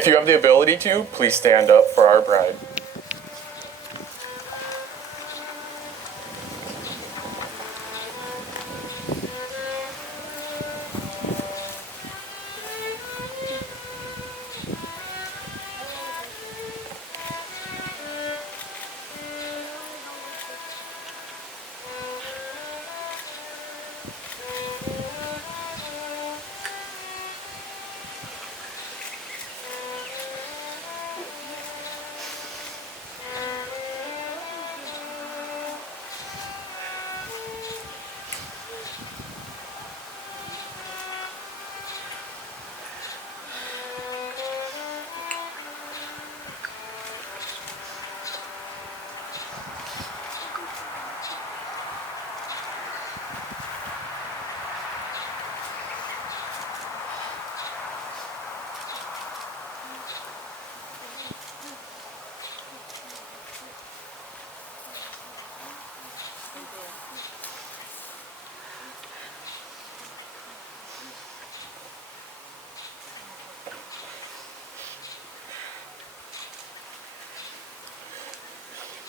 If you have the ability to, please stand up for our bride.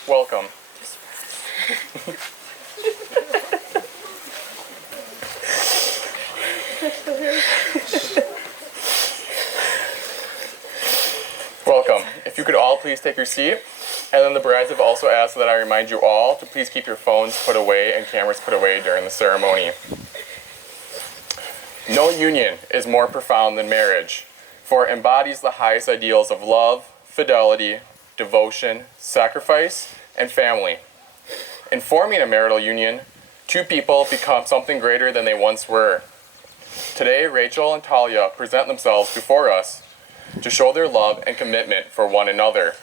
Welcome. Welcome. If you could all please take your seat. And then the brides have also asked that I remind you all to please keep your phones put away and cameras put away during the ceremony. No union is more profound than marriage, for it embodies the highest ideals of love, fidelity, devotion, sacrifice, and family. In forming a marital union, two people become something greater than they once were. Today, Rachel and Talia present themselves before us to show their love and commitment for one another.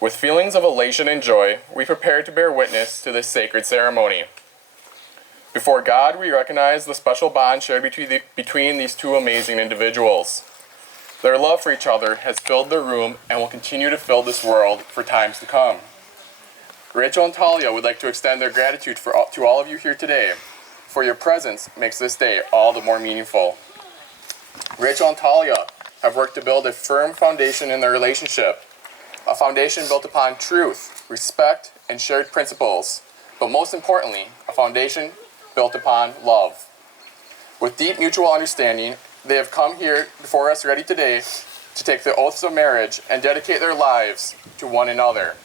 With feelings of elation and joy, we prepare to bear witness to this sacred ceremony. Before God, we recognize the special bond shared between these two amazing individuals. Their love for each other has filled the room and will continue to fill this world for times to come. Rachel and Talia would like to extend their gratitude to all of you here today, for your presence makes this day all the more meaningful. Rachel and Talia have worked to build a firm foundation in their relationship, a foundation built upon truth, respect, and shared principles, but most importantly, a foundation built upon love. With deep mutual understanding, they have come here before us ready today to take the oaths of marriage and dedicate their lives to one another.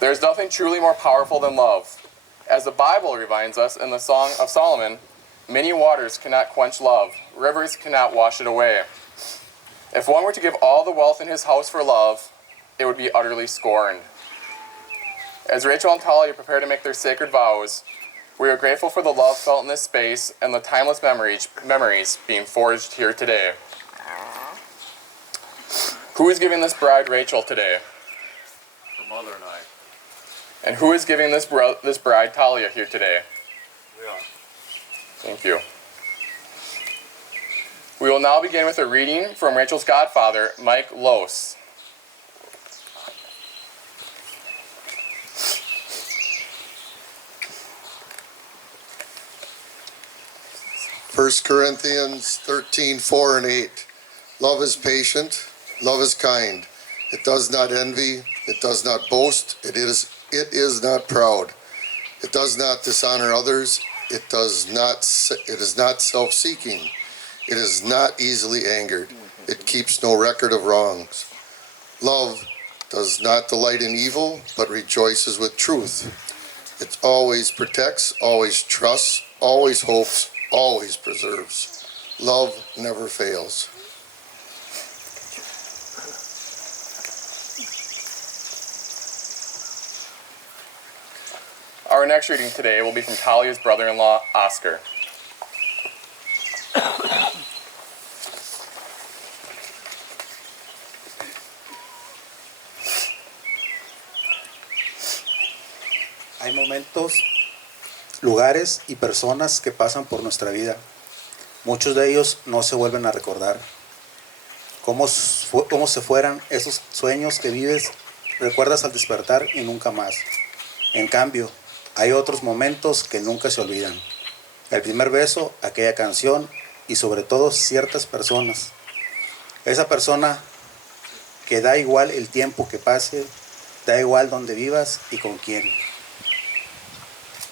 There is nothing truly more powerful than love. As the Bible reminds us in the Song of Solomon, many waters cannot quench love, rivers cannot wash it away. If one were to give all the wealth in his house for love, it would be utterly scorned. As Rachel and Talia prepare to make their sacred vows, we are grateful for the love felt in this space and the timeless memories being forged here today. Who is giving this bride Rachel today? Her mother and I. And who is giving this bride Talia here today? We are. Thank you. We will now begin with a reading from Rachel's godfather, Mike Lose. 1 Corinthians 13:4 and 8. Love is patient, love is kind. It does not envy, it does not boast, it is not proud. It does not dishonor others, it is not self-seeking. It is not easily angered. It keeps no record of wrongs. Love does not delight in evil, but rejoices with truth. It always protects, always trusts, always hopes, always preserves. Love never fails. Our next reading today will be from Talia's brother-in-law, Oscar. Hay momentos, lugares y personas que pasan por nuestra vida. Muchos de ellos no se vuelven a recordar. Como se fueran esos sueños que vives, recuerdas al despertar y nunca más. En cambio, hay otros momentos que nunca se olvidan. El primer beso, aquella canción y sobre todo ciertas personas. Esa persona que da igual el tiempo que pase, da igual dónde vivas y con quién.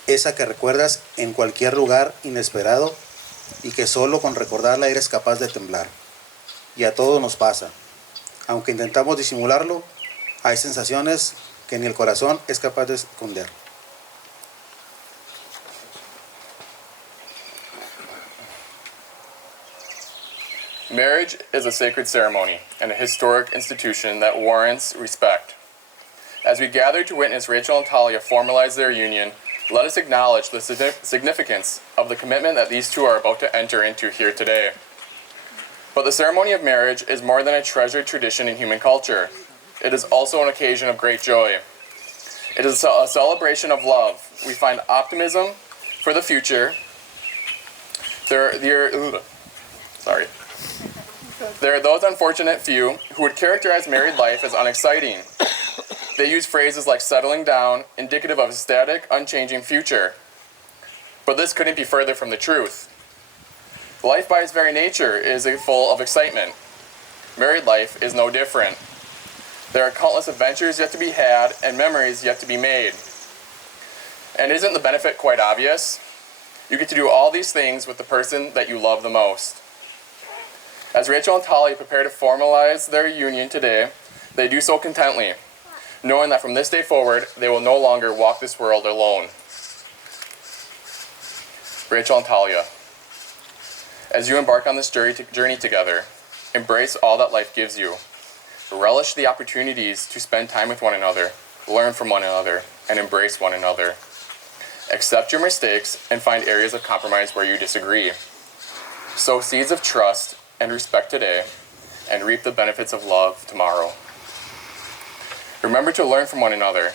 Esa que recuerdas en cualquier lugar inesperado y que solo con recordarla eres capaz de temblar. Y a todos nos pasa. Aunque intentamos disimularlo, hay sensaciones que ni el corazón es capaz de esconder. Marriage is a sacred ceremony and a historic institution that warrants respect. As we gather to witness Rachel and Talia formalize their union, let us acknowledge the significance of the commitment that these two are about to enter into here today. But the ceremony of marriage is more than a treasured tradition in human culture. It is also an occasion of great joy. It is a celebration of love. We find optimism for the future. There are those unfortunate few who would characterize married life as unexciting. They use phrases like settling down, indicative of a static, unchanging future. But this couldn't be further from the truth. Life by its very nature is full of excitement. Married life is no different. There are countless adventures yet to be had and memories yet to be made. And isn't the benefit quite obvious? You get to do all these things with the person that you love the most. As Rachel and Talia prepare to formalize their union today, they do so contently, knowing that from this day forward, they will no longer walk this world alone. Rachel and Talia, as you embark on this journey together, embrace all that life gives you. Relish the opportunities to spend time with one another, learn from one another, and embrace one another. Accept your mistakes and find areas of compromise where you disagree. Sow seeds of trust and respect today, and reap the benefits of love tomorrow. Remember to learn from one another.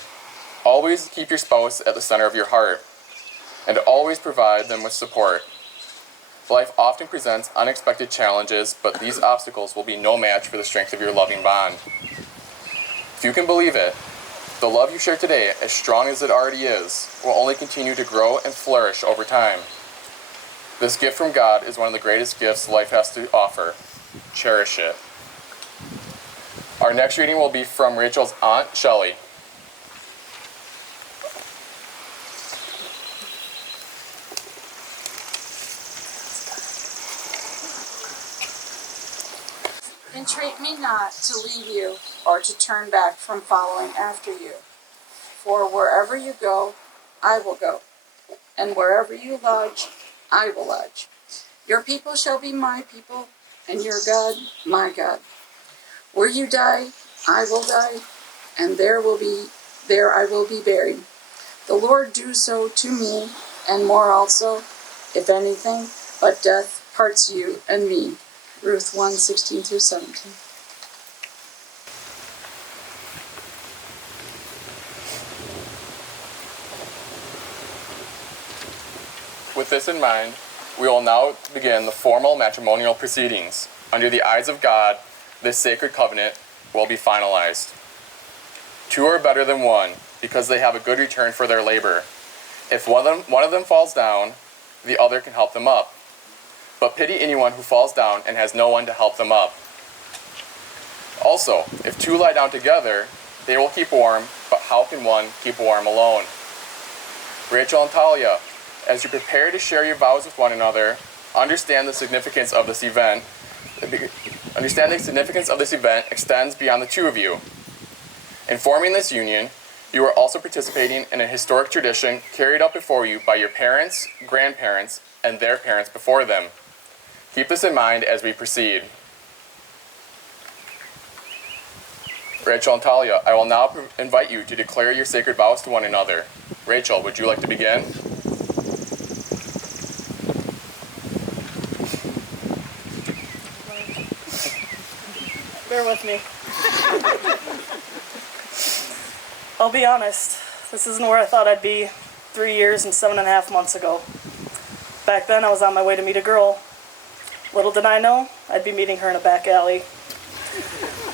Always keep your spouse at the center of your heart, and always provide them with support. Life often presents unexpected challenges, but these obstacles will be no match for the strength of your loving bond. If you can believe it, the love you share today, as strong as it already is, will only continue to grow and flourish over time. This gift from God is one of the greatest gifts life has to offer. Cherish it. Our next reading will be from Rachel's aunt, Shelley. Entreat me not to leave you or to turn back from following after you. For wherever you go, I will go, and wherever you lodge, I will lodge. Your people shall be my people, and your God, my God. Where you die, I will die, and there I will be buried. The Lord do so to me, and more also, if anything but death parts you and me. Ruth 1:16-17. With this in mind, we will now begin the formal matrimonial proceedings. Under the eyes of God, this sacred covenant will be finalized. Two are better than one, because they have a good return for their labor. If one of them falls down, the other can help them up. But pity anyone who falls down and has no one to help them up. Also, if two lie down together, they will keep warm, but how can one keep warm alone? Rachel and Talia, as you prepare to share your vows with one another, understand the significance of this event. Understanding the significance of this event extends beyond the two of you. In forming this union, you are also participating in a historic tradition carried out before you by your parents, grandparents, and their parents before them. Keep this in mind as we proceed. Rachel and Talia, I will now invite you to declare your sacred vows to one another. Rachel, would you like to begin? Bear with me. I'll be honest, this isn't where I thought I'd be 3 years and 7.5 months ago. Back then I was on my way to meet a girl. Little did I know, I'd be meeting her in a back alley.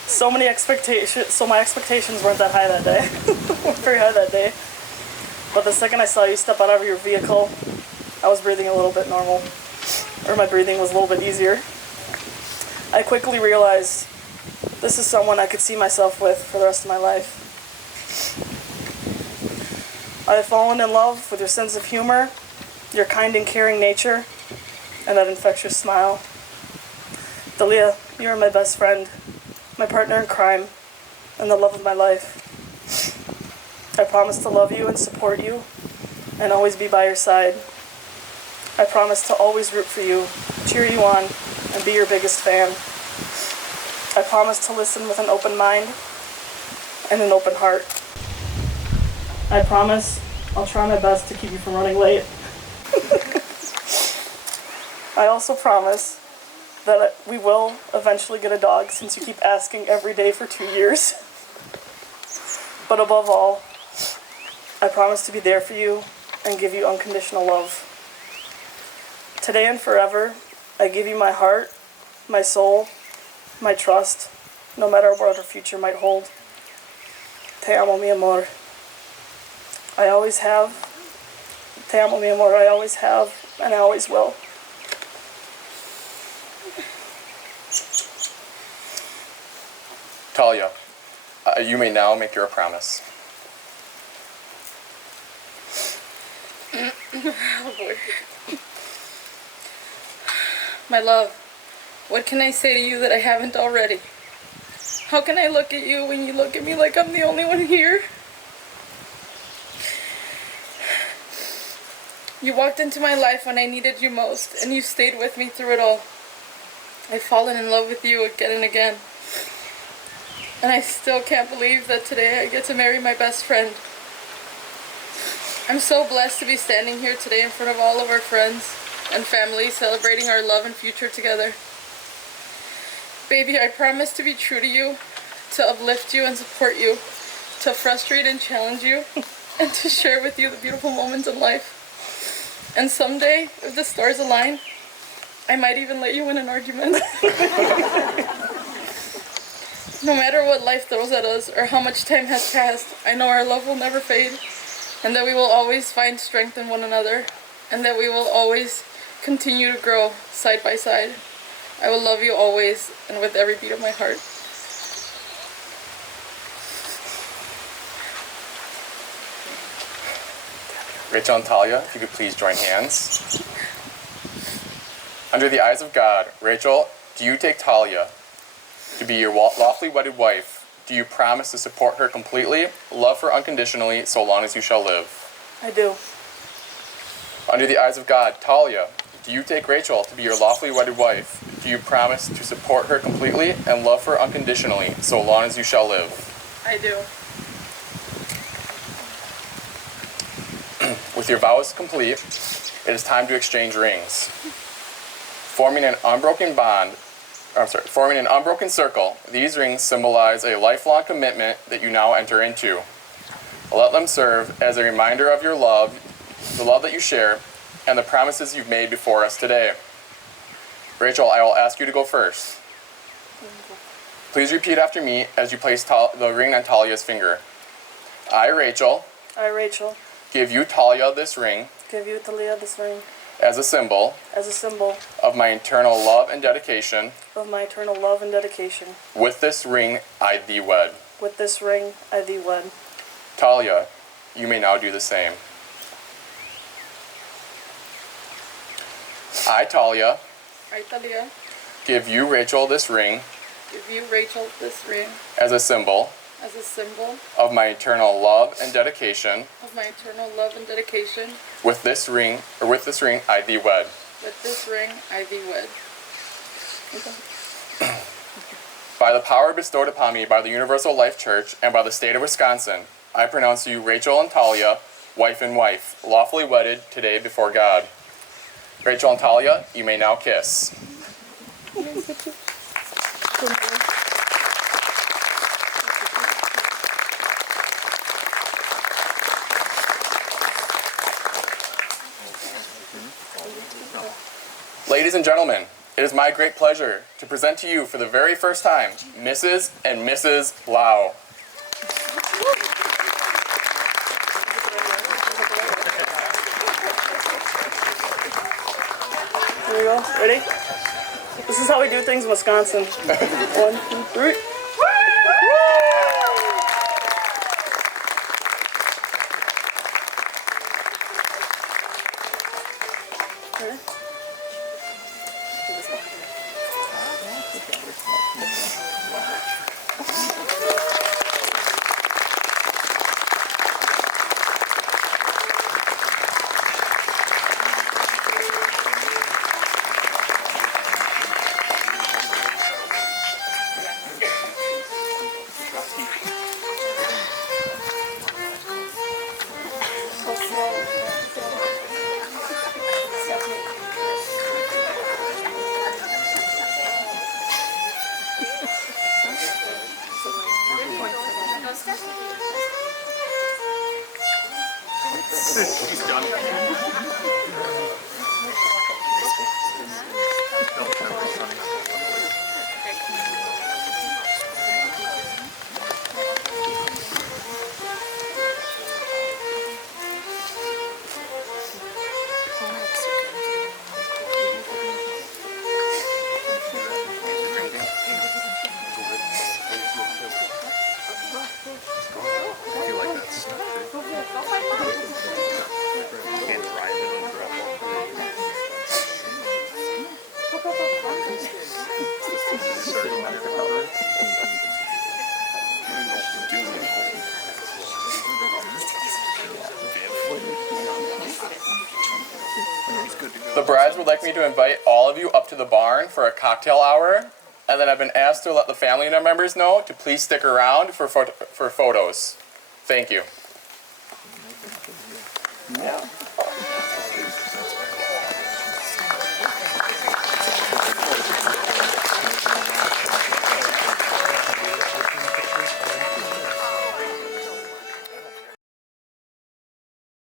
So my expectations weren't that high that day. Very high that day. But the second I saw you step out of your vehicle, I was breathing a little bit normal. Or my breathing was a little bit easier. I quickly realized this is someone I could see myself with for the rest of my life. I have fallen in love with your sense of humor, your kind and caring nature, and that infectious smile. Talia, you are my best friend, my partner in crime, and the love of my life. I promise to love you and support you, and always be by your side. I promise to always root for you, cheer you on, and be your biggest fan. I promise to listen with an open mind and an open heart. I promise I'll try my best to keep you from running late. I also promise that we will eventually get a dog, since you keep asking every day for 2 years. But above all, I promise to be there for you and give you unconditional love. Today and forever, I give you my heart, my soul, my trust, no matter what our future might hold. Te amo, mi amor. I always have. Te amo, mi amor. I always have, and I always will. Talia, you may now make your promise. Oh, Lord. My love, what can I say to you that I haven't already? How can I look at you when you look at me like I'm the only one here? You walked into my life when I needed you most, and you stayed with me through it all. I've fallen in love with you again and again. And I still can't believe that today I get to marry my best friend. I'm so blessed to be standing here today in front of all of our friends and family, celebrating our love and future together. Baby, I promise to be true to you, to uplift you and support you, to frustrate and challenge you, and to share with you the beautiful moments in life. And someday, if the stars align, I might even let you win an argument. No matter what life throws at us or how much time has passed, I know our love will never fade, and that we will always find strength in one another, and that we will always continue to grow side by side. I will love you always and with every beat of my heart. Rachel and Talia, if you could please join hands. Under the eyes of God, Rachel, do you take Talia to be your lawfully wedded wife? Do you promise to support her completely, love her unconditionally, so long as you shall live? I do. Under the eyes of God, Talia, do you take Rachel to be your lawfully wedded wife? Do you promise to support her completely and love her unconditionally, so long as you shall live? I do. With your vows complete, it is time to exchange rings. Forming an unbroken circle, these rings symbolize a lifelong commitment that you now enter into. Let them serve as a reminder of your love, the love that you share, and the promises you've made before us today. Rachel, I will ask you to go first. Please repeat after me as you place the ring on Talia's finger. I, Rachel, give you, Talia, this ring as a symbol of my eternal love and dedication. With this ring, I thee wed. Talia, you may now do the same. I, Talia, give you, Rachel, this ring as a symbol of my eternal love and dedication. With this ring, I thee wed. By the power bestowed upon me by the Universal Life Church and by the state of Wisconsin, I pronounce you, Rachel and Talia, wife and wife, lawfully wedded today before God. Rachel and Talia, you may now kiss. Ladies and gentlemen, it is my great pleasure to present to you for the very first time, Mrs. and Mrs. Lau. Here we go. Ready? This is how we do things in Wisconsin. 1, 2, 3. The brides would like me to invite all of you up to the barn for a cocktail hour, and then I've been asked to let the family members know to please stick around for photos. Thank you. Yeah.